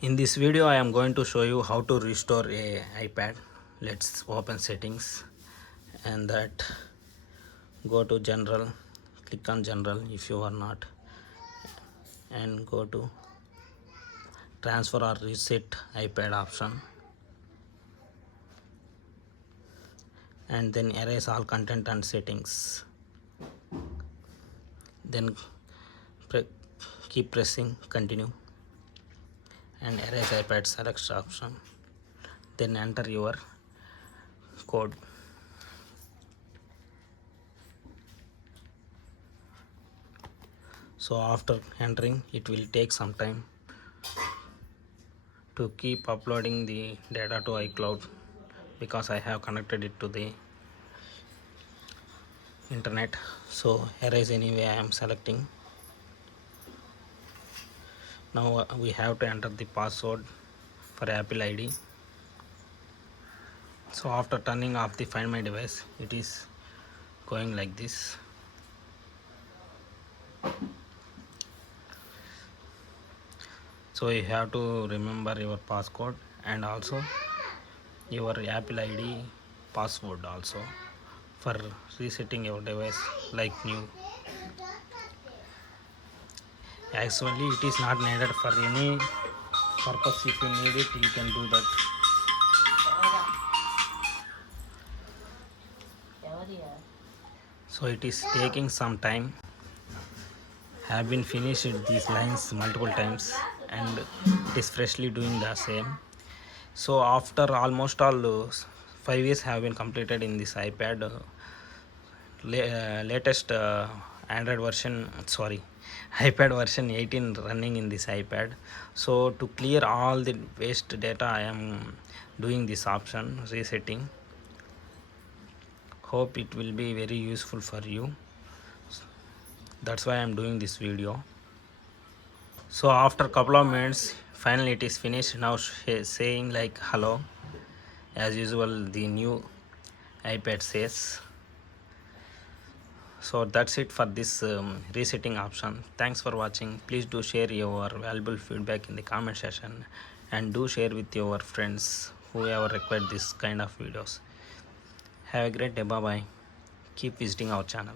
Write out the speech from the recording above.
In this video I am going to show you how to restore a iPad. Let's open settings and that go to general, click on general if you are not, and go to transfer or reset iPad option, and then erase all content and settings. Then keep pressing continue and erase iPad select option, then enter your code. So after entering, it will take some time to keep uploading the data to iCloud because I have connected it to the internet. So erase anyway I am selecting. Now we have to enter the password for Apple ID. So after turning off the Find My device, it is going like this. So you have to remember your passcode and also your Apple ID password also for resetting your device like new. Actually it is not needed for any purpose. If you need it, you can do that. So it is taking some time. Have been finished these lines multiple times and it is freshly doing the same. So after almost all 5 years have been completed in this iPad, latest Android version, sorry, iPad version 18 running in this iPad. So to clear all the waste data I am doing this option resetting. Hope it will be very useful for you. That's why I am doing this video. So after a couple of minutes finally it is finished. Now saying like hello as usual the new iPad says. So that's it for this resetting option. Thanks for watching. Please do share your valuable feedback in the comment section and do share with your friends who ever require this kind of videos. Have a great day. Bye bye. Keep visiting our channel.